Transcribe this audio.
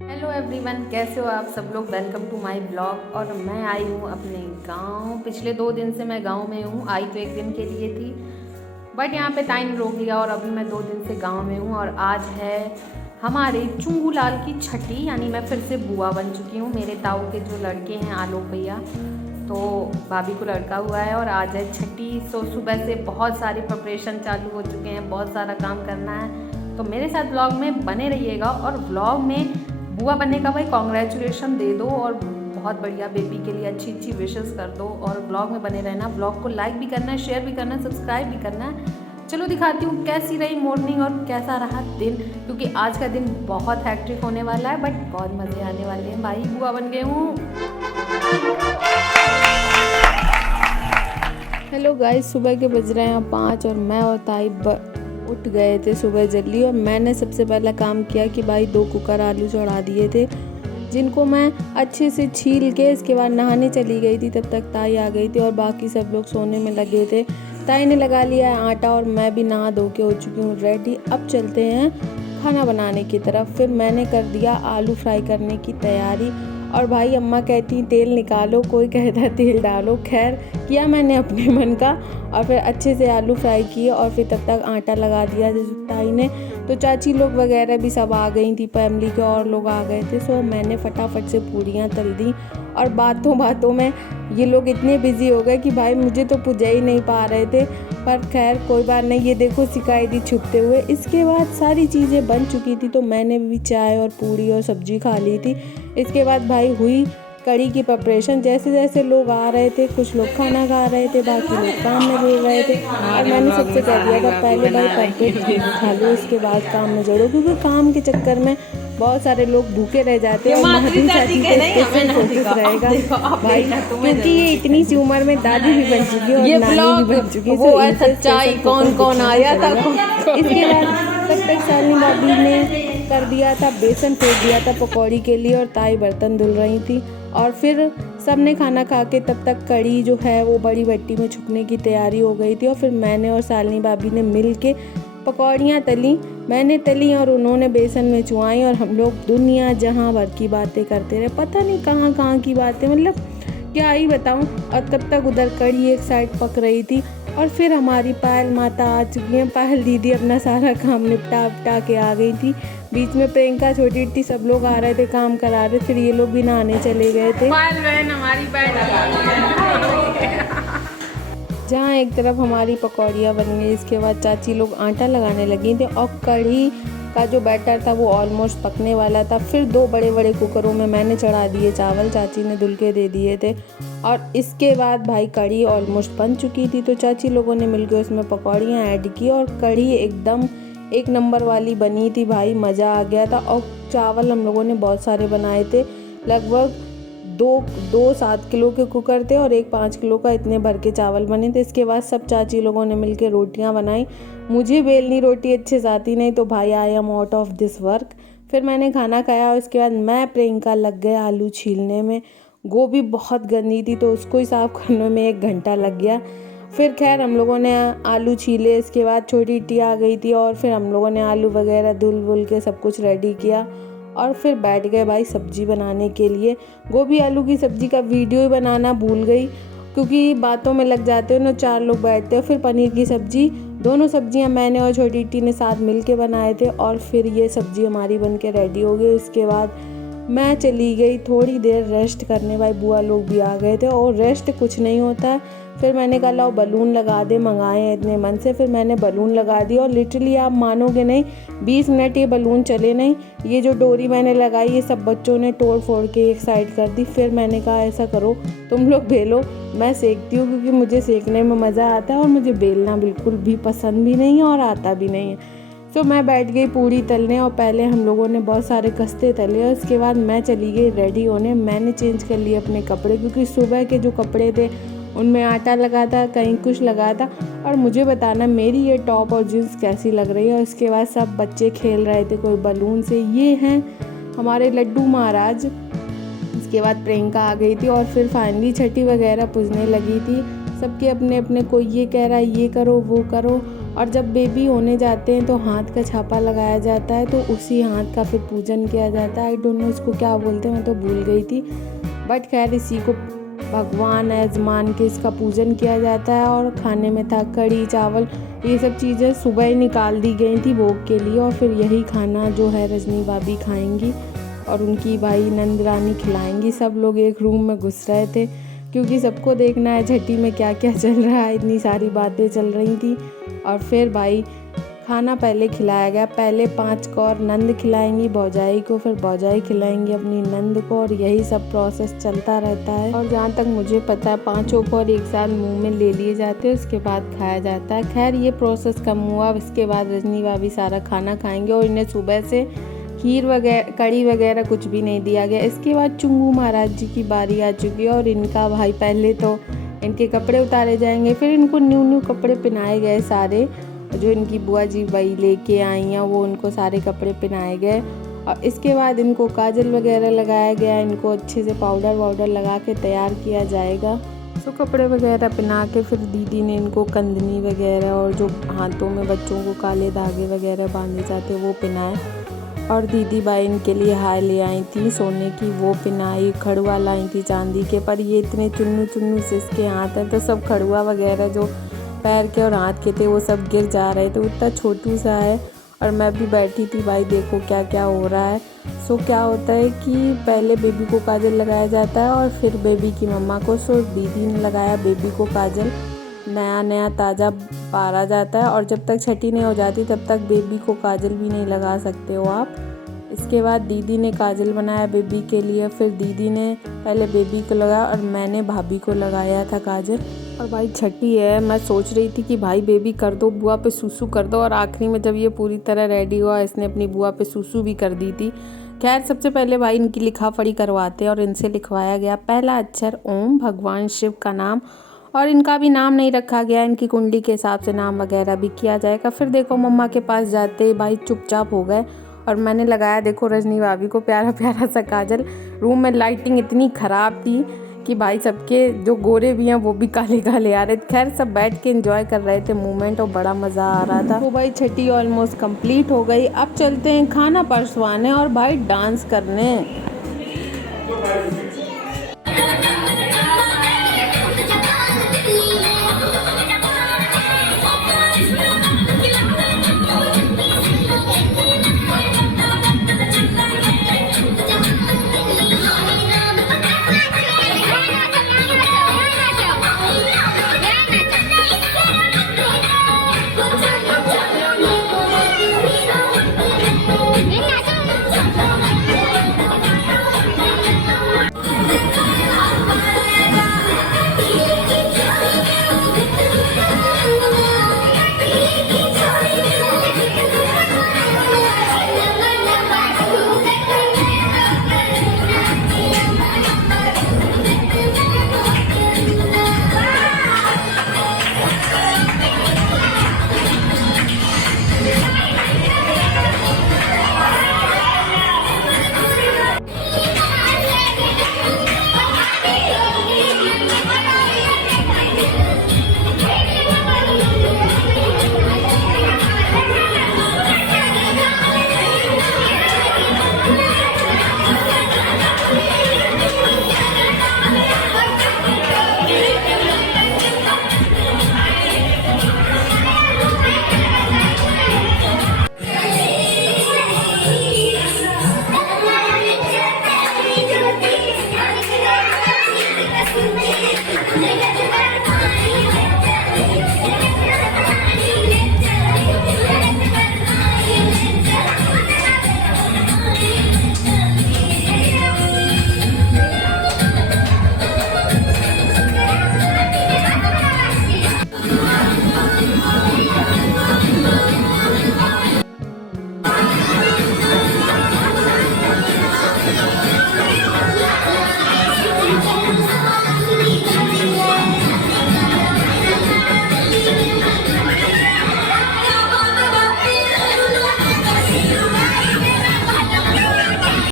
Hello everyone, कैसे हो आप सब लोग। Welcome to my blog. और मैं आई हूँ अपने गांव। पिछले 2 दिन से मैं गांव में हूँ। आई तो 1 दिन के लिए थी, बट यहाँ पे टाइम रोक लिया और अभी मैं 2 दिन से गांव में हूँ। और आज है हमारे चुंगू लाल की छठी, यानी मैं फिर से बुआ बन चुकी हूँ। मेरे ताऊ के जो लड़के हैं आलोक भैया, तो भाभी को लड़का हुआ है और आज है छठी। तो सुबह से बहुत सारी प्रिपरेशन चालू हो चुके हैं, बहुत सारा काम करना है। तो मेरे साथ ब्लॉग में बने रहिएगा। और ब्लॉग में बुआ बनने का भाई कॉन्ग्रेचुलेशन दे दो और बहुत बढ़िया बेबी के लिए अच्छी अच्छी विशेस कर दो। और ब्लॉग में बने रहना। ब्लॉग को लाइक भी करना है, शेयर भी करना है, सब्सक्राइब भी करना है। चलो दिखाती हूँ कैसी रही मॉर्निंग और कैसा रहा दिन, क्योंकि आज का दिन बहुत हैक्ट्रिक होने वाला है, बट बहुत मज़े आने वाले हैं। भाई बुआ बन गए हूँ। हेलो गाइस, सुबह के बज रहे हैं 5 और मैं और ताई उठ गए थे सुबह जल्दी। और मैंने सबसे पहला काम किया कि भाई 2 कुकर आलू चढ़ा दिए थे, जिनको मैं अच्छे से छील के इसके बाद नहाने चली गई थी। तब तक ताई आ गई थी और बाकी सब लोग सोने में लगे थे। ताई ने लगा लिया है आटा और मैं भी नहा धो के हो चुकी हूँ रेडी। अब चलते हैं खाना बनाने की तरफ। फिर मैंने कर दिया आलू फ्राई करने की तैयारी। और भाई अम्मा कहती तेल निकालो, कोई कहता तेल डालो। खैर किया मैंने अपने मन का और फिर अच्छे से आलू फ्राई किए और फिर तब तक आटा लगा दिया ताई ने। तो चाची लोग वगैरह भी सब आ गई थी, फैमिली के और लोग आ गए थे। सो मैंने फटाफट से पूरियाँ तल दी। और बातों बातों में ये लोग इतने बिजी हो गए कि भाई मुझे तो पुजा ही नहीं पा रहे थे। पर खैर कोई बात नहीं, ये देखो सिखाई दी छुपते हुए। इसके बाद सारी चीज़ें बन चुकी थी, तो मैंने भी चाय और पूरी और सब्जी खा ली थी। इसके बाद भाई हुई कड़ी की प्रिपरेशन। जैसे जैसे लोग आ रहे थे, कुछ लोग खाना खा रहे थे, बाकी लोग काम में जुड़ रहे थे। और मैंने सबसे कह दिया था पहले भाई परफेक्ट खा लो, इसके बाद काम में जोड़ो, क्योंकि काम के चक्कर में बहुत सारे लोग भूखे रह जाते हैं और माधुरी चाची पे स्पेशल फोकस रहेगा भाई, क्योंकि ये इतनी सी उम्र में दादी भी बन चुकी है और नानी भी बन चुकी है। वो सच्चाई कौन कौन आया था। इसके बाद तब तक सालनी भाभी ने कर दिया था, बेसन फेंक दिया था पकौड़ी के लिए और ताई बर्तन धुल रही थी। और फिर सबने खाना खा के तब तक कड़ी जो है वो बड़ी भट्टी में छुकने की तैयारी हो गई थी। और फिर मैंने और सालनी भाभी ने मिल के पकौड़ियाँ तली। मैंने तली और उन्होंने बेसन में चुआई। और हम लोग दुनिया जहाँ भर की बातें करते रहे, पता नहीं कहाँ कहाँ की बातें, मतलब क्या ही बताऊँ। और तब तक उधर कड़ी एक साइड पक रही थी। और फिर हमारी पायल माता आ चुकी हैं। पायल दीदी अपना सारा काम निपटा के आ गई थी। बीच में प्रियंका छोटी थी, सब लोग आ रहे थे, काम करा रहे। फिर ये लोग भी नहाने चले गए थे। पायल बहन हमारी जहाँ एक तरफ हमारी पकौड़ियाँ बन गई, इसके बाद चाची लोग आटा लगाने लगी थी। और कढ़ी का जो बैटर था वो ऑलमोस्ट पकने वाला था। फिर 2 बड़े बड़े कुकरों में मैंने चढ़ा दिए चावल, चाची ने धुल के दे दिए थे। और इसके बाद भाई कढ़ी ऑलमोस्ट बन चुकी थी, तो चाची लोगों ने मिलकर उसमें पकौड़ियाँ ऐड की और कढ़ी एकदम 1 नंबर वाली बनी थी भाई, मज़ा आ गया था। और चावल हम लोगों ने बहुत सारे बनाए थे, लगभग दो 7 किलो के कुकर थे और 1 5 किलो का, इतने भर के चावल बने थे। इसके बाद सब चाची लोगों ने मिलकर रोटियां बनाई। मुझे बेलनी रोटी अच्छे से आती नहीं, तो भाई I am out of this work. फिर मैंने खाना खाया और इसके बाद मैं प्रियंका लग गए आलू छीलने में। गोभी बहुत गंदी थी तो उसको ही साफ़ करने में 1 घंटा लग गया। फिर खैर हम लोगों ने आलू छीले। इसके बाद छोटी टी आ गई थी और फिर हम लोगों ने आलू वगैरह धुल के सब कुछ रेडी किया। और फिर बैठ गए भाई सब्जी बनाने के लिए। गोभी आलू की सब्जी का वीडियो ही बनाना भूल गई, क्योंकि बातों में लग जाते हो ना, 4 लोग बैठते हो। फिर पनीर की सब्जी, दोनों सब्जियां मैंने और छोटी टी ने साथ मिल के बनाए थे। और फिर ये सब्जी हमारी बन के रेडी हो गई। उसके बाद मैं चली गई थोड़ी देर रेस्ट करने। भाई बुआ लोग भी आ गए थे और रेस्ट कुछ नहीं होता। फिर मैंने कहा लाओ बलून लगा दे, मंगाए हैं इतने मन से। फिर मैंने बलून लगा दिया और लिटरली आप मानोगे नहीं, 20 मिनट ये बलून चले नहीं। ये जो डोरी मैंने लगाई ये सब बच्चों ने तोड़ फोड़ के एक साइड कर दी। फिर मैंने कहा ऐसा करो तुम लोग बेलो, मैं सेकती हूँ, क्योंकि मुझे सेकने में मज़ा आता है और मुझे बेलना बिल्कुल भी पसंद भी नहीं है और आता भी नहीं है। तो मैं बैठ गई पूड़ी तलने और पहले हम लोगों ने बहुत सारे कस्ते तले और उसके बाद मैं चली गई रेडी होने। मैंने चेंज कर लिए अपने कपड़े, क्योंकि सुबह के जो कपड़े थे उनमें आटा लगा था, कहीं कुछ लगा था। और मुझे बताना मेरी ये टॉप और जीन्स कैसी लग रही है। और इसके बाद सब बच्चे खेल रहे थे कोई बलून से। ये हैं हमारे लड्डू महाराज। इसके बाद प्रियंका आ गई थी और फिर फाइनली छठी वगैरह पूजने लगी थी। सबके अपने अपने, कोई ये कह रहा है ये करो वो करो। और जब बेबी होने जाते हैं तो हाथ का छापा लगाया जाता है, तो उसी हाथ का फिर पूजन किया जाता है। आई डोंट नो इसको क्या बोलते हैं, मैं तो भूल गई थी, बट खैर इसी को भगवान एज मान के इसका पूजन किया जाता है। और खाने में था कढ़ी चावल, ये सब चीज़ें सुबह ही निकाल दी गई थी भोग के लिए, और फिर यही खाना जो है रजनी भाभी खाएंगी और उनकी भाई नंद रानी खिलाएंगी। सब लोग एक रूम में घुस रहे थे क्योंकि सबको देखना है छठी में क्या क्या चल रहा है, इतनी सारी बातें चल रही थी। और फिर भाई खाना पहले खिलाया गया, पहले 5 कौर नंद खिलाएंगी भौजाई को, फिर भौजाई खिलाएंगी अपनी नंद को, और यही सब प्रोसेस चलता रहता है। और जहाँ तक मुझे पता है 5 कौर एक साथ मुंह में ले लिए जाते हैं, उसके बाद खाया जाता है। खैर ये प्रोसेस कम हुआ, इसके बाद रजनी भाभी सारा खाना खाएंगे और इन्हें सुबह से खीर वगैरह कढ़ी वगैरह कुछ भी नहीं दिया गया। इसके बाद चुंगू महाराज जी की बारी आ चुकी है और इनका भाई पहले तो इनके कपड़े उतारे जाएंगे, फिर इनको न्यू कपड़े पहनाए गए सारे, जो इनकी बुआ जी भाई लेके आई हैं वो उनको सारे कपड़े पहनाए गए। और इसके बाद इनको काजल वगैरह लगाया गया, इनको अच्छे से पाउडर वाउडर लगा के तैयार किया जाएगा। तो कपड़े वगैरह पहना के फिर दीदी ने इनको कंदनी वगैरह और जो हाथों में बच्चों को काले धागे वगैरह बांधे जाते वो पहनाए। और दीदी भाई इनके लिए हार ले आई थी सोने की, वो पहनाई। खड़ुआ लाई थी चांदी के, पर ये इतने चुन्नू से इसके हाथ हैं तो सब खड़ुआ वगैरह जो पैर के और हाथ के थे वो सब गिर जा रहे थे, इतना छोटू सा है। और मैं भी बैठी थी, भाई देखो क्या क्या हो रहा है। सो क्या होता है कि पहले बेबी को काजल लगाया जाता है और फिर बेबी की मम्मा को। सो दीदी ने लगाया बेबी को काजल, नया ताज़ा पारा जाता है, और जब तक छठी नहीं हो जाती तब तक बेबी को काजल भी नहीं लगा सकते हो आप। इसके बाद दीदी ने काजल बनाया बेबी के लिए, फिर दीदी ने पहले बेबी को लगाया और मैंने भाभी को लगाया था काजल। और भाई छठी है, मैं सोच रही थी कि भाई बेबी कर दो, बुआ पे सूसू कर दो, और आखिरी में जब ये पूरी तरह रेडी हुआ इसने अपनी बुआ पे सूसू भी कर दी थी। खैर सबसे पहले भाई इनकी लिखा पढ़ी करवाते और इनसे लिखवाया गया पहला अक्षर ओम, भगवान शिव का नाम, और इनका भी नाम नहीं रखा गया, इनकी कुंडली के हिसाब से नाम वगैरह भी किया जाएगा। फिर देखो मम्मा के पास जाते भाई चुपचाप हो गए और मैंने लगाया देखो रजनी भाभी को प्यारा प्यारा सा काजल। रूम में लाइटिंग इतनी ख़राब थी कि भाई सबके जो गोरे भी हैं वो भी काले काले आ रहे थे। खैर सब बैठ के एंजॉय कर रहे थे मोमेंट और बड़ा मज़ा आ रहा था। तो भाई छठी ऑलमोस्ट कंप्लीट हो गई, अब चलते हैं खाना परसवाने और भाई डांस करने।